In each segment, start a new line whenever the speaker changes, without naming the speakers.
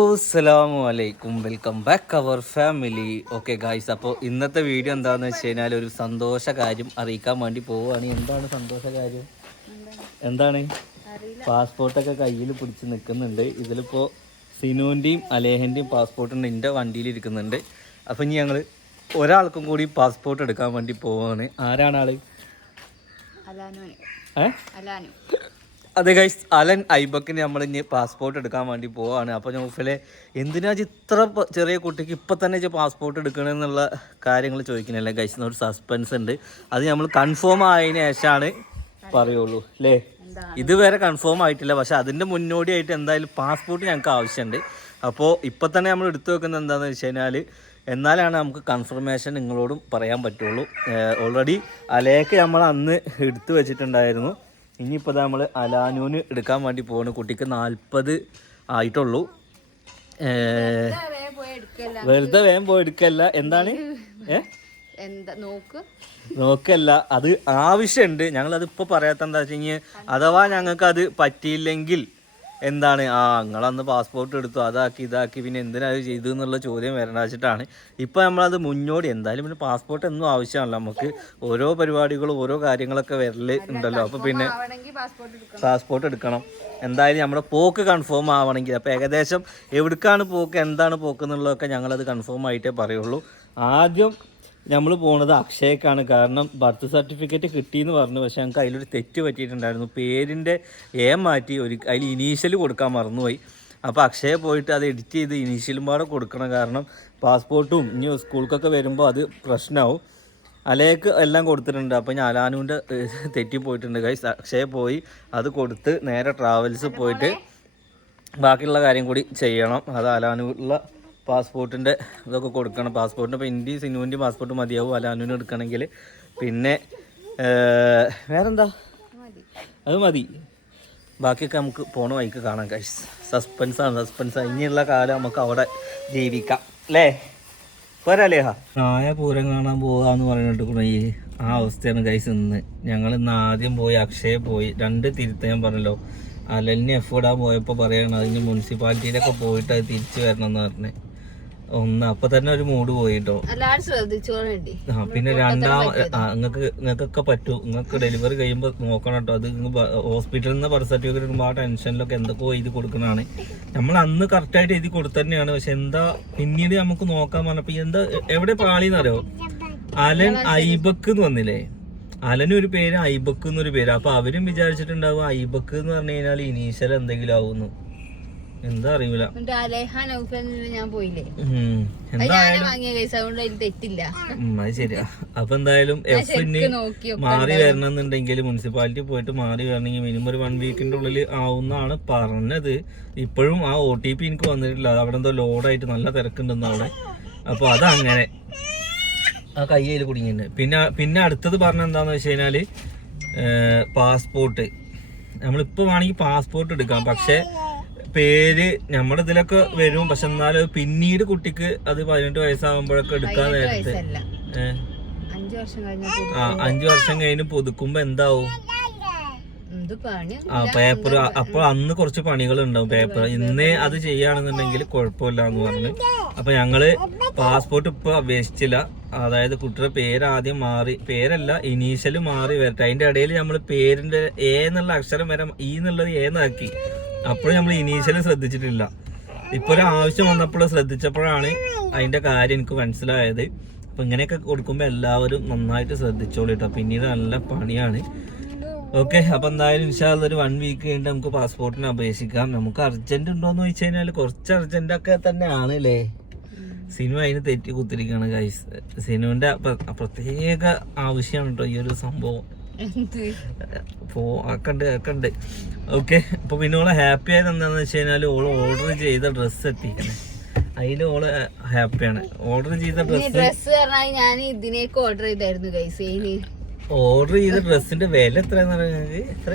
അസ്സലാമു അലൈക്കും. Welcome back our family okay guys അപ്പോൾ ഇന്നത്തെ വീഡിയോ എന്താണെന്ന് വെച്ച് കഴിഞ്ഞാൽ ഒരു സന്തോഷ കാര്യം അറിയിക്കാൻ വേണ്ടി പോവുകയാണ് എന്താണ് സന്തോഷ കാര്യം? എന്താണ്? പാസ്പോർട്ടൊക്കെ കയ്യിൽ പിടിച്ച് നിൽക്കുന്നുണ്ട് ഇതിലിപ്പോൾ സിനുവിന്റെയും അലേഹന്റെയും പാസ്പോർട്ടുണ്ട് എന്റെ വണ്ടിയിൽ ഇരിക്കുന്നുണ്ട്. അപ്പം ഇനി ഞങ്ങൾ ഒരാൾക്കും കൂടി പാസ്പോർട്ട് എടുക്കാൻ വേണ്ടി പോവുകയാണ് ആരാണ്
ആൾ?
ഏ? അതെ ഗൈസ് അലൻ ഐബക്കിന് നമ്മൾ ഇനി പാസ്പോർട്ട് എടുക്കാൻ വേണ്ടി പോവാണ്. അപ്പോൾ ഞമ്മഫിലെ എന്തിനാ ഇത്ര ചെറിയ കുട്ടിക്ക് ഇപ്പം തന്നെ പാസ്പോർട്ട് എടുക്കണമെന്നുള്ള കാര്യങ്ങൾ ചോദിക്കണല്ലേ ഗൈസ് ഒരു സസ്പെൻസ് ഉണ്ട്. അത് നമ്മൾ കൺഫേം ആയതിനു ശേഷമാണ് പറയുള്ളൂ അല്ലേ ഇതുവരെ കൺഫേം ആയിട്ടില്ല. പക്ഷെ അതിന്റെ മുന്നോടിയായിട്ട് എന്തായാലും പാസ്പോർട്ട് ഞങ്ങൾക്ക് ആവശ്യമുണ്ട് അപ്പോൾ ഇപ്പം തന്നെ നമ്മൾ എടുത്തു വെക്കുന്നത് എന്താണെന്ന് വെച്ച് കഴിഞ്ഞാൽ എന്നാലാണ് നമുക്ക് കൺഫർമേഷൻ നിങ്ങളോടും പറയാൻ പറ്റുള്ളൂ. ഓൾറെഡി അലേക്ക് നമ്മൾ അന്ന് എടുത്തു വെച്ചിട്ടുണ്ടായിരുന്നു. ഇനിയിപ്പോൾ നമ്മൾ അലാനൂന് എടുക്കാൻ വേണ്ടി പോകുന്നു കുട്ടിക്ക് നാൽപ്പത് ആയിട്ടുള്ളൂ. വെറുതെ വേഗം പോയി എടുക്കല്ല. എന്താണ്? നോക്കല്ല. അത് ആവശ്യമുണ്ട്. ഞങ്ങളത് ഇപ്പോൾ പറയാത്ത എന്താ വെച്ച് കഴിഞ്ഞാൽ അഥവാ ഞങ്ങൾക്ക് അത് പറ്റിയില്ലെങ്കിൽ എന്താണ്? ആ നിങ്ങളന്ന് പാസ്പോർട്ട് എടുത്തു അതാക്കി ഇതാക്കി പിന്നെ എന്തിനാ ചെയ്തു എന്നുള്ള ചോദ്യം വരേണ്ട വെച്ചിട്ടാണ്. ഇപ്പം നമ്മളത് മുന്നോടി എന്തായാലും പിന്നെ പാസ്പോർട്ട് എന്നും ആവശ്യമാണല്ലോ നമുക്ക്. ഓരോ പരിപാടികളും ഓരോ കാര്യങ്ങളൊക്കെ വരൽ ഉണ്ടല്ലോ. അപ്പോൾ പിന്നെ
ആവണമെങ്കിൽ പാസ്പോർട്ട് എടുക്കണം.
പാസ്പോർട്ട് എടുക്കണം. എന്തായാലും നമ്മുടെ പോക്ക് കൺഫേം ആവണമെങ്കിൽ അപ്പോൾ ഏകദേശം എവിടേക്കാണ് പോക്ക് എന്താണ് പോക്ക് എന്നുള്ളതൊക്കെ ഞങ്ങളത് കൺഫേം ആയിട്ടേ പറയുള്ളൂ. ആദ്യം നമ്മൾ പോണത് അക്ഷയക്കാണ്. കാരണം ബർത്ത് സർട്ടിഫിക്കറ്റ് കിട്ടി എന്ന് പറഞ്ഞു. പക്ഷേ ഞങ്ങൾക്ക് അതിലൊരു തെറ്റ് പറ്റിയിട്ടുണ്ടായിരുന്നു. പേരിന്റെ എ മാറ്റി ഒരു അതിൽ ഇനീഷ്യൽ കൊടുക്കാൻ മറന്നുപോയി. അപ്പോൾ അക്ഷയ പോയിട്ട് അത് എഡിറ്റ് ചെയ്ത് ഇനീഷ്യലും പാടെ കൊടുക്കണം. കാരണം പാസ്പോർട്ടും ഇനി സ്കൂൾക്കൊക്കെ വരുമ്പോൾ അത് പ്രശ്നമാവും അലേക്ക് എല്ലാം കൊടുത്തിട്ടുണ്ട്. അപ്പോൾ ഞാൻ അലാനുവിന്റെ തെറ്റി പോയിട്ടുണ്ട്. കൈ അക്ഷയ പോയി അത് കൊടുത്ത് നേരെ ട്രാവൽസ് പോയിട്ട് ബാക്കിയുള്ള കാര്യം കൂടി ചെയ്യണം. അത് അലാനുള്ള പാസ്പോർട്ടിന്റെ ഇതൊക്കെ കൊടുക്കണം. പാസ്പോർട്ടിന് ഇപ്പോൾ ഇന്ത്യയും സിനുവിന്റെയും പാസ്പോർട്ട് മതിയാവും. അല്ല അനുവിന് എടുക്കണമെങ്കിൽ. പിന്നെ വേറെന്താ? അത് മതി. ബാക്കിയൊക്കെ നമുക്ക് പോണ വഴിക്ക് കാണാം കഴിച്ച് സസ്പെൻസാണ് സസ്പെൻസ് ഇനിയുള്ള കാലം നമുക്ക് അവിടെ ജീവിക്കാം. അല്ലേ? പോരാലേഹാ നായ പൂരം കാണാൻ പോകാന്ന് പറഞ്ഞിട്ട് കൂടെ ഈ ആ അവസ്ഥയാണ് കൈസ് ഇന്ന്. ഞങ്ങൾ ഇന്ന് ആദ്യം പോയി അക്ഷയ പോയി. രണ്ട് തിരുത്ത ഞാൻ പറഞ്ഞല്ലോ. അലലിനെ എഫോർഡാൻ പോയപ്പോൾ പറയണം അതിന് മുനിസിപ്പാലിറ്റിയിലൊക്കെ പോയിട്ട് അത് തിരിച്ചു വരണം എന്ന് പറഞ്ഞ്. ഒന്ന് അപ്പൊ തന്നെ ഒരു മൂഡ് പോയി കേട്ടോ
എല്ലാവരും ശ്രദ്ധിച്ചോളണ്ടി.
ആ പിന്നെ രണ്ടാം നിങ്ങക്ക് നിങ്ങൾക്ക് നിങ്ങൾക്കൊക്കെ പറ്റൂ. നിങ്ങൾക്ക് ഡെലിവറി കഴിയുമ്പോൾ നോക്കണം കേട്ടോ അത് ഹോസ്പിറ്റലിൽ നിന്ന് ബർത്ത് സർട്ടിഫിക്കറ്റ് എടുക്കുമ്പോൾ ആ ടെൻഷനിലൊക്കെ എന്തൊക്കെയോ എഴുതി കൊടുക്കണതാണ് നമ്മൾ അന്ന് കറക്റ്റായിട്ട് എഴുതി കൊടുത്തു തന്നെയാണ് പക്ഷെ എന്താ പിന്നീട് നമുക്ക് നോക്കാൻ പറഞ്ഞപ്പോ എന്താ എവിടെ പാളിന്നറിയോ അലൻ ഐബക്ക് എന്ന് വന്നില്ലേ? അലനും ഒരു പേര് ഐബക്ക് എന്നൊരു പേര്. അപ്പൊ അവരും വിചാരിച്ചിട്ടുണ്ടാവും ഐബക്ക് എന്ന് പറഞ്ഞു കഴിഞ്ഞാൽ ഇനീഷ്യൽ എന്തെങ്കിലും ആവുന്നു. എന്താ അറിയില്ല
ഞാൻ പോയില്ലേ? തെറ്റില്ല.
ശരിയാ അപ്പൊ എന്തായാലും എഫ് ഇനി
ശരിക്ക്
മാറി വരണമെന്നുണ്ടെങ്കിൽ മുനിസിപ്പാലിറ്റി പോയിട്ട് മാറി വരണമെങ്കിൽ മിനിമം ഒരു വൺ വീക്കിന്റെ ഉള്ളിൽ ആവുന്നാണ് പറഞ്ഞത്. ഇപ്പോഴും ആ ഒ ടി പി എനിക്ക് വന്നിട്ടില്ല. അത് അവിടെ എന്തോ ലോഡായിട്ട് നല്ല തിരക്കുണ്ടെന്ന് അവിടെ. അപ്പൊ അതങ്ങനെ. ആ കയ്യിൽ കുടുങ്ങിയിട്ടുണ്ട്. പിന്നെ പിന്നെ അടുത്തത് പറഞ്ഞ എന്താന്ന് വെച്ച് കഴിഞ്ഞാൽ പാസ്പോർട്ട് നമ്മളിപ്പോ വേണമെങ്കിൽ പാസ്പോർട്ട് എടുക്കാം. പക്ഷെ പേര് നമ്മുടെ ഇതിലൊക്കെ വരും. പക്ഷെ എന്നാലും പിന്നീട് കുട്ടിക്ക് അത് പതിനെട്ട് വയസ്സാകുമ്പോഴൊക്കെ എടുക്കാൻ നേരത്ത്. ആ അഞ്ചു വർഷം കഴിഞ്ഞ് പുതുക്കുമ്പോ എന്താവും? ആ പേപ്പർ അപ്പൊ അന്ന് കുറച്ച് പണികൾ ഉണ്ടാവും പേപ്പർ ഇന്നേ അത് ചെയ്യുകയാണെന്നുണ്ടെങ്കിൽ കുഴപ്പമില്ല എന്ന് പറഞ്ഞു. അപ്പൊ ഞങ്ങൾ പാസ്പോർട്ട് ഇപ്പൊ അപേക്ഷിച്ചില്ല. അതായത് കുട്ടിയുടെ പേര് ആദ്യം മാറി പേരല്ല ഇനീഷ്യൽ മാറി വരട്ടെ. അതിന്റെ ഇടയിൽ നമ്മൾ പേരിന്റെ എ എന്നുള്ള അക്ഷരം വരെ ഈ എന്നുള്ളത് ഏന്നാക്കി അപ്പോഴും നമ്മൾ ഇനീഷ്യലി ശ്രദ്ധിച്ചിട്ടില്ല. ഇപ്പൊ ഒരു ആവശ്യം വന്നപ്പോൾ ശ്രദ്ധിച്ചപ്പോഴാണ് അതിന്റെ കാര്യം എനിക്ക് മനസ്സിലായത്. അപ്പൊ ഇങ്ങനെയൊക്കെ കൊടുക്കുമ്പോൾ എല്ലാവരും നന്നായിട്ട് ശ്രദ്ധിച്ചോളൂ കേട്ടോ പിന്നീട് നല്ല പണിയാണ്. ഓക്കെ അപ്പൊ എന്തായാലും ഇൻഷാല്ല ഒരു വൺ വീക്ക് കഴിഞ്ഞിട്ട് നമുക്ക് പാസ്പോർട്ടിന് അപേക്ഷിക്കാം. നമുക്ക് അർജന്റ് ഉണ്ടോന്ന് ചോദിച്ചു കഴിഞ്ഞാൽ കുറച്ച് അർജന്റ് ഒക്കെ തന്നെയാണ് അല്ലേ സിനിമ അതിന് തെറ്റി കുത്തിരിക്കുകയാണ് ഗൈസ് സിനിമന്റെ പ്രത്യേക ആവശ്യമാണ് കേട്ടോ ഈ ഒരു സംഭവം. ആക്കണ്ട് ആക്കണ്ട് ഓക്കെ അപ്പൊ പിന്നെ ഓളെ ഹാപ്പി ആയത് എന്താണെന്ന് വെച്ച് കഴിഞ്ഞാൽ ഓൾ ഓർഡർ ചെയ്ത ഡ്രസ്സ് എത്തിക്കണേ അതിൽ ഓൾ ഹാപ്പിയാണ് ഓർഡർ ചെയ്ത ഡ്രസ്സ്
ഡ്രസ് പറഞ്ഞാൽ ഞാൻ ഇതിനേക്ക് ഓർഡർ ചെയ്തായിരുന്നു
ഓർഡർ ചെയ്ത ഡ്രസ്സിന്റെ വില എത്രയാന്ന് പറയുന്നത് എത്ര?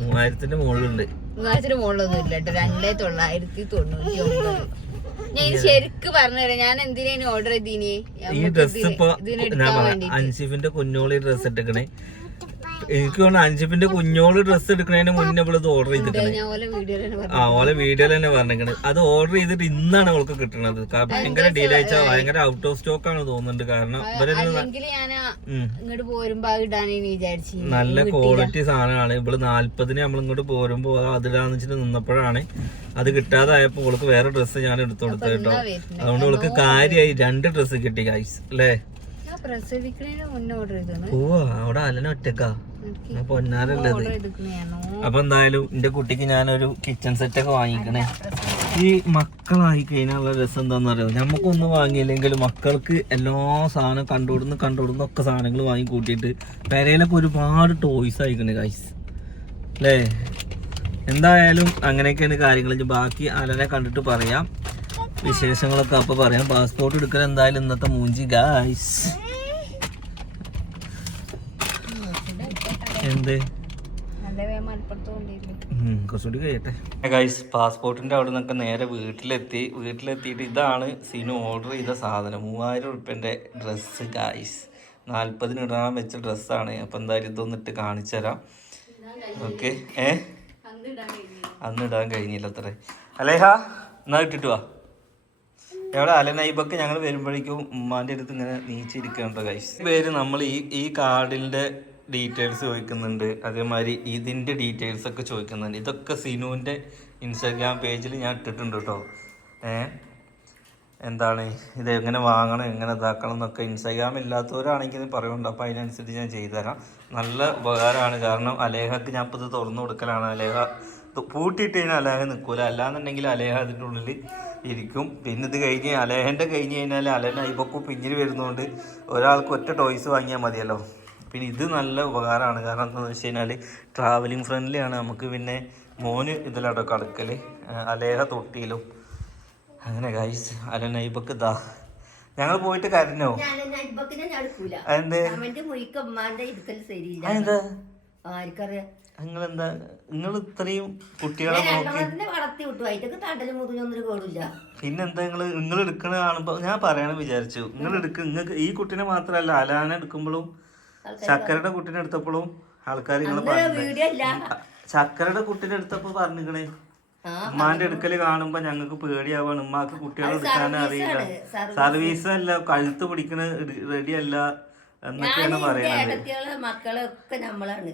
മൂവായിരത്തിന്റെ മുകളിലുണ്ട്.
മൂവായിരത്തിന്റെ മുകളിലൊന്നും ഇല്ല കേട്ടോ. രണ്ടേ തൊള്ളായിരത്തി തൊണ്ണൂറ്റി ഒമ്പത്. ഞാൻ ഇത് ശരിക്ക് പറഞ്ഞുതരാം ഞാൻ എന്തിനാണ് ഓർഡർ ചെയ്തീനി?
ഈ ഡ്രസ് ഇപ്പൊ അൻസിഫിന്റെ കുഞ്ഞോളി ഡ്രസ് ഇട്ടിക്കണേ എനിക്ക് തോന്നുന്നു അഞ്ചിപ്പിന്റെ കുഞ്ഞോൾ ഡ്രസ്സ് എടുക്കുന്നതിന് മുന്നേ ഇത് ഓർഡർ ചെയ്തിട്ടുണ്ട് ആ ഓലെ വീഡിയോയിൽ തന്നെ പറഞ്ഞിരിക്കണത് അത് ഓർഡർ ചെയ്തിട്ട് ഇന്നാണ് അവൾക്ക് കിട്ടുന്നത് ഭയങ്കര അയച്ചാൽ ഭയങ്കര ഔട്ട് ഓഫ് സ്റ്റോക്ക് ആണ് തോന്നുന്നുണ്ട്. കാരണം ഇവരൊരു നല്ല ക്വാളിറ്റി സാധനമാണ്. ഇവൾ നാല്പതിന് നമ്മൾ ഇങ്ങോട്ട് പോരുമ്പോ അതിലാന്ന് വെച്ചിട്ട് നിന്നപ്പോഴാണ് അത് കിട്ടാതായപ്പോ ഇവൾക്ക് വേറെ ഡ്രസ്സ് ഞാൻ എടുത്തു കൊടുത്തു കേട്ടോ. അതുകൊണ്ട് ഇവൾക്ക് കാര്യമായി രണ്ട് ഡ്രസ്സ് കിട്ടി ഗൈസ് അല്ലേ?
മുന്നേ ഓർഡർ ചെയ്തത്
അവിടെ അലന ഒറ്റക്കാ? അപ്പൊ എന്തായാലും എന്റെ കുട്ടിക്ക് ഞാനൊരു കിച്ചൺ സെറ്റ് ഒക്കെ വാങ്ങിക്കണേ. ഈ മക്കളായി കഴിഞ്ഞാലുള്ള രസം എന്താന്ന് അറിയാം നമുക്കൊന്നും വാങ്ങിയില്ലെങ്കിൽ മക്കൾക്ക് എല്ലാ സാധനം കണ്ടുകൊടുന്ന് കണ്ടുകൊടുന്ന് ഒക്കെ സാധനങ്ങൾ വാങ്ങി കൂട്ടിയിട്ട് പെരയിലൊക്കെ ഒരുപാട് ടോയ്സ് ആയിക്കണേ ഗൈസ് അല്ലേ എന്തായാലും അങ്ങനെയൊക്കെയാണ് കാര്യങ്ങൾ ബാക്കി അലനെ കണ്ടിട്ട് പറയാം. വിശേഷങ്ങളൊക്കെ അപ്പൊ പറയാം. പാസ്പോർട്ട് എടുക്കാൻ എന്തായാലും ഇന്നത്തെ മൂഞ്ചി ഗായ്സ് എന്ത്? കുറച്ചുകൂടി കഴിയട്ടെ. ഗൈസ് പാസ്പോർട്ടിന്റെ അവിടെ നിന്നൊക്കെ നേരെ വീട്ടിലെത്തി. വീട്ടിലെത്തിയിട്ട് ഇതാണ് സിനു ഓർഡർ ചെയ്ത സാധനം. മൂവായിരം ഉറുപ്പ്യന്റെ ഡ്രസ്സ് ഗൈസ് നാൽപ്പതിന് ഇടാൻ വെച്ച ഡ്രസ്സാണ് അപ്പം എന്തായാലും ഇതൊന്ന് ഇട്ട് കാണിച്ചു തരാം. ഓക്കെ ഏ? അന്ന് ഇടാൻ കഴിഞ്ഞില്ല അത്രേ. അലേഹ എന്നാ ഇട്ടിട്ട് വാ. എവിടെ? അലനൈബൊക്കെ ഞങ്ങൾ വരുമ്പോഴേക്കും ഉമ്മാന്റെ അടുത്ത് ഇങ്ങനെ നീച്ചിരിക്കണ്ടോ ഗൈസ് പേര് നമ്മൾ ഈ ഈ കാർഡിന്റെ ഡീറ്റെയിൽസ് ചോദിക്കുന്നുണ്ട്. അതേമാതിരി ഇതിന്റെ ഡീറ്റെയിൽസ് ഒക്കെ ചോദിക്കുന്നുണ്ട്. ഇതൊക്കെ സിനുവിന്റെ ഇൻസ്റ്റാഗ്രാം പേജിൽ ഞാൻ ഇട്ടിട്ടുണ്ട് കേട്ടോ ഏ? എന്താണ്? ഇത് എങ്ങനെ വാങ്ങണം എങ്ങനെ ഇതാക്കണം എന്നൊക്കെ ഇൻസ്റ്റാഗ്രാം ഇല്ലാത്തവരാണെങ്കിൽ പറയുന്നുണ്ട്. അപ്പോൾ അതിനനുസരിച്ച് ഞാൻ ചെയ്തുതരാം. നല്ല ഉപകാരമാണ്. കാരണം അലേഹക്ക് ഞാൻ ഇപ്പോൾ ഇത് തുറന്നു കൊടുക്കലാണ്. അലേഹ പൂട്ടിയിട്ട് കഴിഞ്ഞാൽ അലേഹ നിൽക്കൂല അല്ലാന്നുണ്ടെങ്കിൽ അലേഹ അതിന്റെ ഉള്ളിൽ ഇരിക്കും. പിന്നെ ഇത് കഴിഞ്ഞ് അലേഹന്റെ കഴിഞ്ഞ് കഴിഞ്ഞാൽ അലേഹ ഇപ്പൊക്കെ പിന്നിൽ വരുന്നതുകൊണ്ട് ഒരാൾക്ക് ഒറ്റ ടോയ്സ് വാങ്ങിയാൽ മതിയല്ലോ. പിന്നെ ഇത് നല്ല ഉപകാരമാണ്. കാരണം എന്താണെന്ന് വെച്ച് കഴിഞ്ഞാൽ ട്രാവലിംഗ് ഫ്രണ്ട്ലി ആണ്. നമുക്ക് പിന്നെ മോന് ഇതിലടോ കടക്കൽ അലേഹ തൊട്ടിയിലും. അങ്ങനെ ഗൈസ് അലനൈബക്ക് ഇതാ ഞങ്ങൾ പോയിട്ട് കരഞ്ഞോ?
ആർക്കറിയാം?
നിങ്ങളെന്താ? നിങ്ങൾ ഇത്രയും കുട്ടികളെ പിന്നെന്താ നിങ്ങൾ നിങ്ങൾ എടുക്കണ കാണുമ്പോ ഞാൻ പറയണം വിചാരിച്ചു. നിങ്ങൾ എടുക്ക. നിങ്ങൾക്ക് ഈ കുട്ടീനെ മാത്രല്ല അലാന എടുക്കുമ്പോഴും ചക്കരയുടെ കുട്ടീനെ എടുത്തപ്പോഴും ആൾക്കാർ നിങ്ങൾ പറഞ്ഞു ചക്കരയുടെ കുട്ടീനെ എടുത്തപ്പോ പറഞ്ഞിക്കണേ. ഉമ്മാന്റെ എടുക്കൽ കാണുമ്പോ ഞങ്ങൾക്ക് പേടിയാവാണ്. ഉമ്മാക്ക് കുട്ടികളെ എടുക്കാൻ അറിയില്ല. സർവീസ് അല്ല കഴുത്ത് പിടിക്കണ റെഡി അല്ല എന്നൊക്കെയാണ്
പറയുന്നത് മക്കളെ ഒക്കെ നമ്മളാണ്.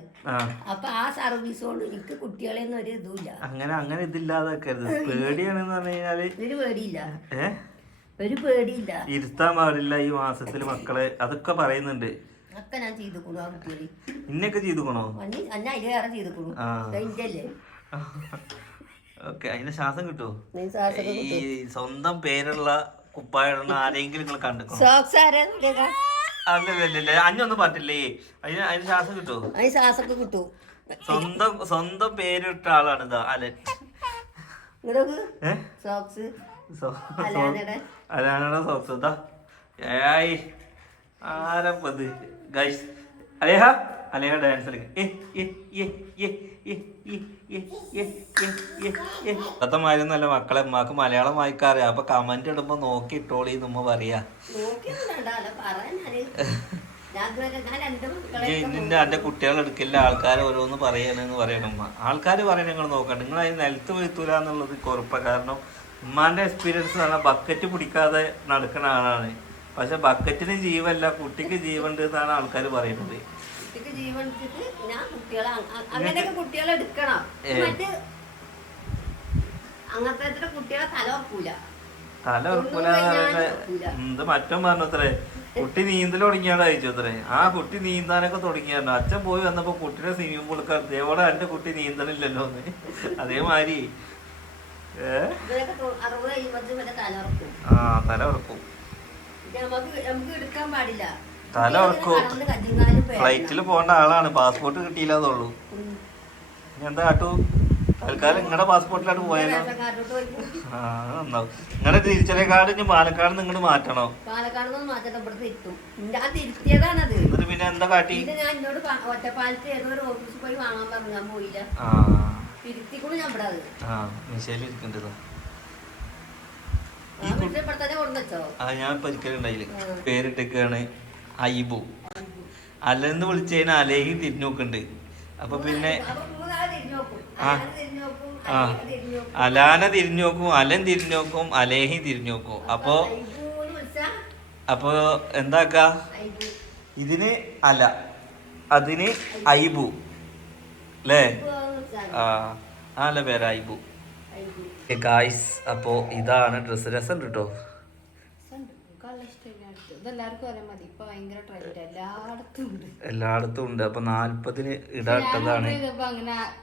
അപ്പൊ ആ സർവീസ് കൊണ്ട് എനിക്ക് കുട്ടികളെ ഒന്നും ഒരു ഇതുമില്ല.
അങ്ങനെ അങ്ങനെ ഇതില്ലാതാക്കരുത്. പേടിയാണെന്ന് പറഞ്ഞു കഴിഞ്ഞാൽ
ഒരു പേടിയില്ല.
ഏഹ്
ഒരു പേടിയില്ല.
ഇരുത്താൻ പാടില്ല ഈ മാസത്തിൽ മക്കളെ. അതൊക്കെ പറയുന്നുണ്ട്.
ഒക്കെ ഞാൻ ചെയ്തു കൊടുക്കും ആ കുട്ടികളെ.
ഇന്നൊക്കെ ചെയ്തുക്കണോ
അന്നെ അതിലേറെ
ഓക്കെ അതിന്റെ ശ്വാസം കിട്ടുമോ
ശ്വാസം
ഈ സ്വന്തം പേരുള്ള കുപ്പായിടുന്ന ആരെങ്കിലും നിങ്ങൾ
സോക്സ് ആരാ
അഞ്ഞൊന്നും പറ്റില്ലേ അതിന് അതിന് ശ്വാസം കിട്ടുമോ
അതിന് കിട്ടും.
സ്വന്തം സ്വന്തം പേരിട്ട ആളാണ് ഇതാ അലൻ.
സോക്സ് അലാനയുടെ.
സോക്സ് ഇതാ. ഏയ്. ആരപ്പത് ഗൈസ് അലേഹ അലേഹ ഡാൻസ് ൊന്നല്ല മക്കളെ ഉമ്മാക്ക് മലയാളം വായിക്കാറിയാ അപ്പൊ കമന്റ് ഇടുമ്പോ നോക്കി ഇട്ടോളി നമ്മ പറയാ നിന്റെ അന്റെ കുട്ടികളെ എടുക്കില്ല ആൾക്കാർ ഓരോന്ന് പറയണെന്ന് പറയണം ഉമ്മ ആൾക്കാർ പറയണ നിങ്ങൾ നോക്കണം നിങ്ങൾ അതിന് നിലത്ത് വീഴ്ത്തൂല എന്നുള്ളത് കാരണം ഉമ്മാന്റെ എക്സ്പീരിയൻസ് പറഞ്ഞാൽ ബക്കറ്റ് പിടിക്കാതെ നടക്കുന്ന ആളാണ് പക്ഷെ ബക്കറ്റിന് ജീവല്ല കുട്ടിക്ക് ജീവുണ്ട് എന്നാണ് ആൾക്കാർ പറയുന്നത്.
കുട്ടിക്ക് ജീവൻ ഞാൻ കുട്ടികളെ അങ്ങനെയൊക്കെ കുട്ടികളെ എടുക്കണം. മറ്റ് അങ്ങനത്തെ കുട്ടികളെ തല വെക്കൂല.
തല ഉറക്കൂല എന്ത് മറ്റം പറഞ്ഞത്രേ? കുട്ടി നീന്തൽ തുടങ്ങിയാണ് അയച്ചു അത്രേ. ആ കുട്ടി നീന്താനൊക്കെ തുടങ്ങിയാണ്? അച്ഛൻ പോയി വന്നപ്പോ കുട്ടിയുടെ സ്വിമ്മിംഗ് പൂളൊക്കെ ദേവടെ എന്റെ കുട്ടി നീന്തണില്ലല്ലോ എന്ന്. അതേമാതിരി. ആ തല ഉറക്കും
നമുക്ക് നമുക്ക് എടുക്കാൻ പാടില്ല
തല ഉറക്കോ. ഫ്ലൈറ്റിൽ പോകേണ്ട ആളാണ്. പാസ്പോർട്ട് കിട്ടിയില്ലാതുള്ളൂ എന്താ കാട്ടു? തൽക്കാലം നിങ്ങളുടെ പാസ്പോർട്ടിലാണ് പോയാലോ? ആ നന്നാവും. നിങ്ങളുടെ തിരിച്ചറിയ കാർഡ് ഇനി പാലക്കാട് നിങ്ങൾ മാറ്റണോ? എന്നിട്ട് പിന്നെ എന്താ കാട്ടി?
ഞാൻ എന്നോട് പ- ഒറ്റപ്പാലത്ത് ഏതോ ഓഫീസിൽ പോയി വാങ്ങാൻ പറഞ്ഞാൽ പോയില്ല.
ആ. ശരി ഇരിക്കണ്ടതാ
ആ
ഞാൻ പരിക്കലുണ്ടായില്ല പേരിട്ടേക്കാണ് ഐബു അല്ലെന്ന് വിളിച്ചു കഴിഞ്ഞാൽ അലേഹി തിരിഞ്ഞു നോക്കുന്നുണ്ട് അപ്പൊ പിന്നെ ആ. അലാന തിരിഞ്ഞു നോക്കും അലൻ തിരിഞ്ഞു നോക്കും അലേഹി തിരിഞ്ഞു നോക്കും അപ്പൊ അപ്പോ എന്താക്ക. ഇതിന് അല അതിന് ഐബു അല്ലേ ആ അല്ല പേര് ഐബു. ഗായ്സ് അപ്പോ ഇതാണ് ഡ്രസ്സ് രസം കേട്ടോ
എല്ലായിടത്തും ഉണ്ട്.
അപ്പൊ നാല്പതിന് ഇടാട്ടതാണ്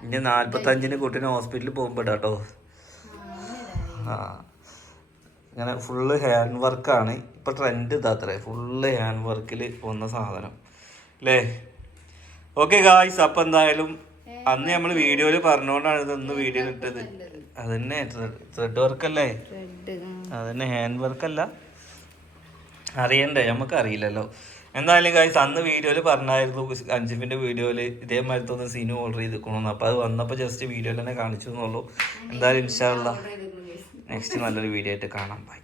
ഇനി നാല്പത്തി അഞ്ചിന് കുട്ടീനെ ഹോസ്പിറ്റലിൽ പോകുമ്പോ ഇടാട്ടോ. ആ ഇങ്ങനെ ഫുള്ള് ഹാൻഡ് വർക്കാണ് ഇപ്പൊ ട്രെൻഡ് ഇതാത്രേ ഫുള്ള് ഹാൻഡ് വർക്കിൽ വന്ന സാധനം. അല്ലേ ഓക്കെ ഗായ്സ് അപ്പൊ എന്തായാലും അന്ന് നമ്മൾ വീഡിയോയിൽ പറഞ്ഞുകൊണ്ടാണ് ഇതൊന്ന് വീഡിയോ ഇട്ടത്. അതന്നെ ത്രെഡ് വർക്ക് അല്ലേ? അതന്നെ ഹാൻഡ് വർക്ക് അല്ല. അറിയണ്ടേ? നമുക്ക് അറിയില്ലല്ലോ എന്തായാലും കാര്യം അന്ന് വീഡിയോയിൽ പറഞ്ഞായിരുന്നു അഞ്ചിഫിന്റെ വീഡിയോയിൽ ഇതേമാതിരി തോന്നുന്നു സീന് ഓർഡർ ചെയ്തിക്കണമെന്ന് അപ്പോൾ അത് വന്നപ്പോൾ ജസ്റ്റ് വീഡിയോയിൽ തന്നെ കാണിച്ചു എന്നുള്ളൂ എന്തായാലും ഇൻഷാല്ല നെക്സ്റ്റ് നല്ലൊരു വീഡിയോ ആയിട്ട് കാണാം. ബൈ